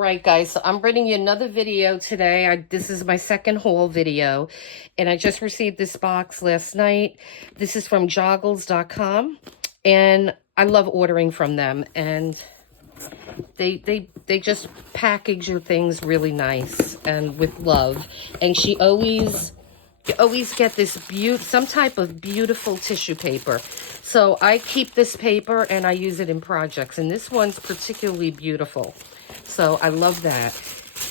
right, guys, so I'm bringing you another video today. This is my second haul video, and I just received this box last night. This is from Joggles.com, and I love ordering from them, and they just package your things really nice and with love. And you always get this some type of beautiful tissue paper. So I keep this paper and I use it in projects, and this one's particularly beautiful. So I love that.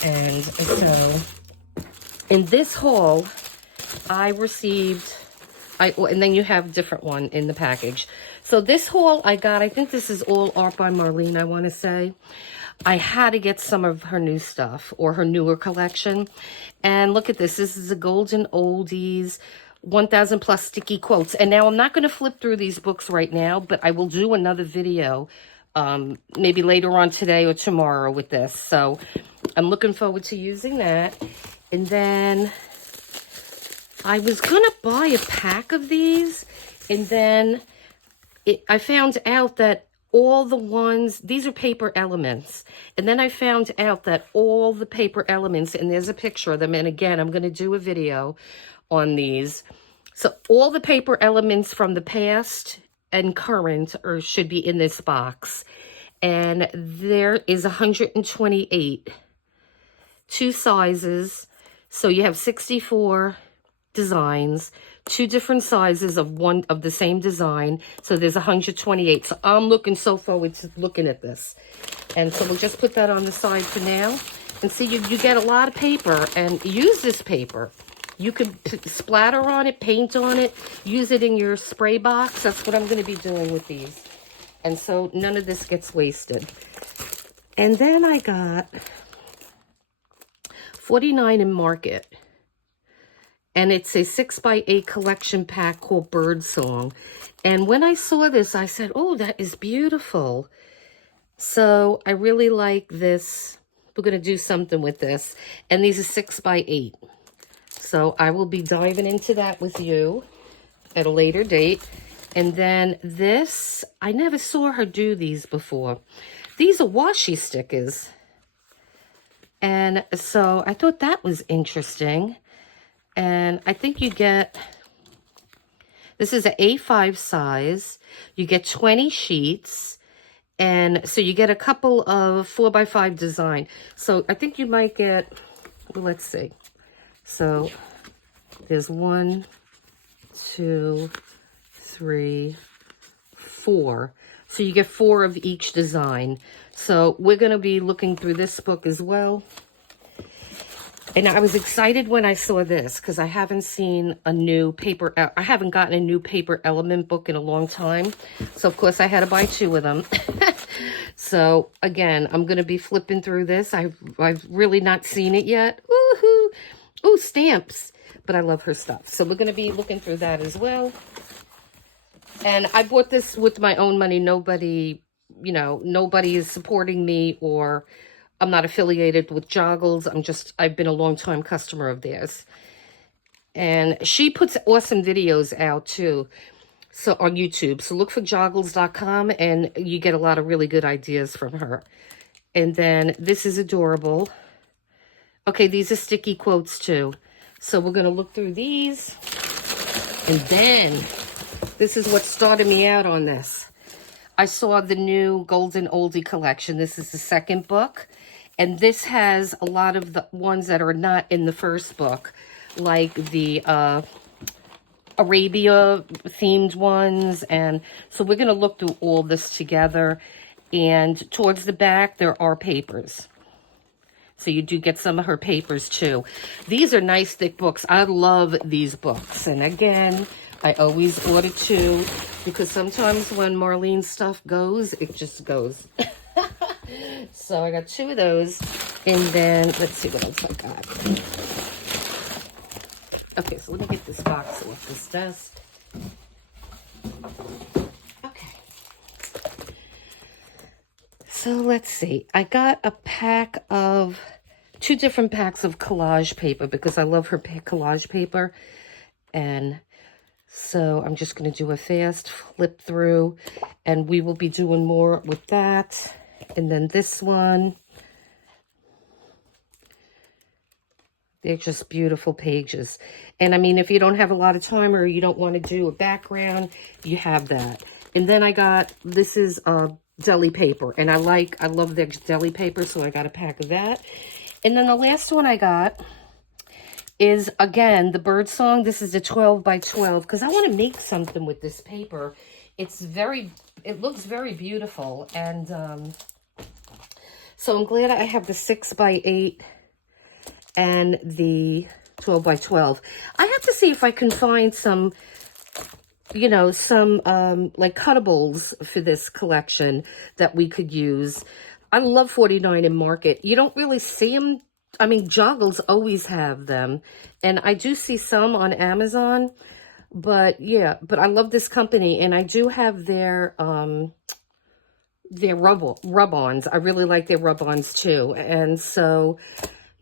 And so in this haul, I received, and then you have a different one in the package. So this haul I got, I think this is all art by Marlene, I want to say. I had to get some of her new stuff, or her newer collection. And look at this. This is a Golden Oldies 1000 plus sticky quotes. And now I'm not going to flip through these books right now, but I will do another video maybe later on today or tomorrow with this. So I'm looking forward to using that. And then I was going to buy a pack of these, and then I found out that all the ones, these are paper elements. And then I found out that all the paper elements, and there's a picture of them, and again, I'm going to do a video on these. So all the paper elements from the past and current should be in this box. And there is 128, 2 sizes. So you have 64 designs, 2 different sizes of one of the same design. So there's 128. So I'm looking so forward to looking at this. And so we'll just put that on the side for now. And see, you get a lot of paper, and use this paper. You could splatter on it, paint on it, use it in your spray box. That's what I'm going to be doing with these. And so none of this gets wasted. And then I got 49 in Market. And it's a 6x8 collection pack called Bird Song. And when I saw this, I said, oh, that is beautiful. So I really like this. We're going to do something with this. And these are 6x8. So I will be diving into that with you at a later date. And then this, I never saw her do these before. These are washi stickers. And so I thought that was interesting. And I think you get, this is an A5 size. You get 20 sheets. And so you get a couple of 4x5 design. So I think you might get, well, let's see. So there's 1, 2, 3, 4. So you get 4 of each design. So we're going to be looking through this book as well. And I was excited when I saw this, because I haven't seen a new paper, I haven't gotten a new paper element book in a long time. So of course I had to buy 2 of them. So again, I'm going to be flipping through this. I've really not seen it yet. Woohoo! Ooh, stamps. But I love her stuff. So we're going to be looking through that as well. And I bought this with my own money. Nobody, nobody is supporting me, or I'm not affiliated with Joggles. I've been a long-time customer of theirs. And she puts awesome videos out too. So on YouTube. So look for Joggles.com, and you get a lot of really good ideas from her. And then this is adorable. Okay, these are sticky quotes too. So we're going to look through these. And then, this is what started me out on this. I saw the new Golden Oldie collection. This is the second book. And this has a lot of the ones that are not in the first book. Like the Arabia-themed ones. And so we're going to look through all this together. And towards the back, there are papers. So you do get some of her papers too. These are nice thick books. I love these books. And again, I always order 2, because sometimes when Marlene's stuff goes, it just goes. So I got 2 of those. And then let's see what else I got. Okay, so let me get this box off this desk. So let's see. I got a pack of 2 different packs of collage paper, because I love her collage paper. And so I'm just going to do a fast flip through, and we will be doing more with that. And then this one, They're just beautiful pages. And I mean, if you don't have a lot of time or you don't want to do a background, you have that. And then I got, this is deli paper. And I love their deli paper, so I got a pack of that. And then the last one I got is, again, the bird song. This is the 12 by 12 because I want to make something with this paper. It looks very beautiful. And so I'm glad I have the 6 by 8 and the 12 by 12. I have to see if I can find some, you know, some like cuttables for this collection that we could use. I love 49 in Market. You don't really see them. I mean, Joggles always have them. And I do see some on Amazon. But yeah, but I love this company. And I do have their rub-ons. I really like their rub-ons too. And so,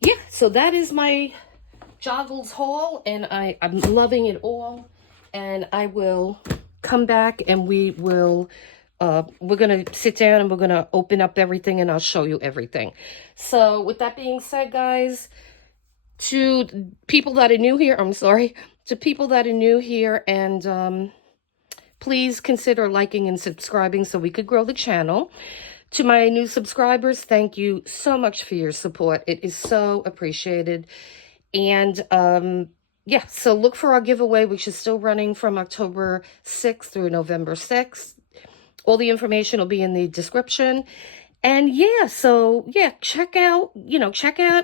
yeah, so that is my Joggles haul. And I'm loving it all. And I will come back and we will, we're going to sit down and we're going to open up everything and I'll show you everything. So with that being said, guys, to people that are new here, to people that are new here, and please consider liking and subscribing so we could grow the channel. To my new subscribers, thank you so much for your support. It is so appreciated. And yeah, so look for our giveaway, which is still running from October 6th through November 6th. All the information will be in the description. And yeah, so yeah, check out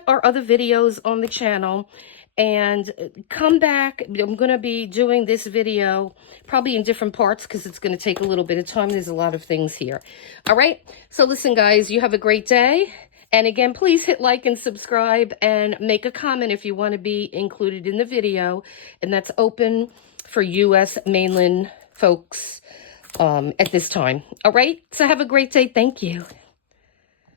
our other videos on the channel and come back. I'm going to be doing this video probably in different parts because it's going to take a little bit of time. There's a lot of things here. All right. So listen, guys, you have a great day. And again, please hit like and subscribe and make a comment if you want to be included in the video. And that's open for US Mainland folks at this time. All right. So have a great day. Thank you.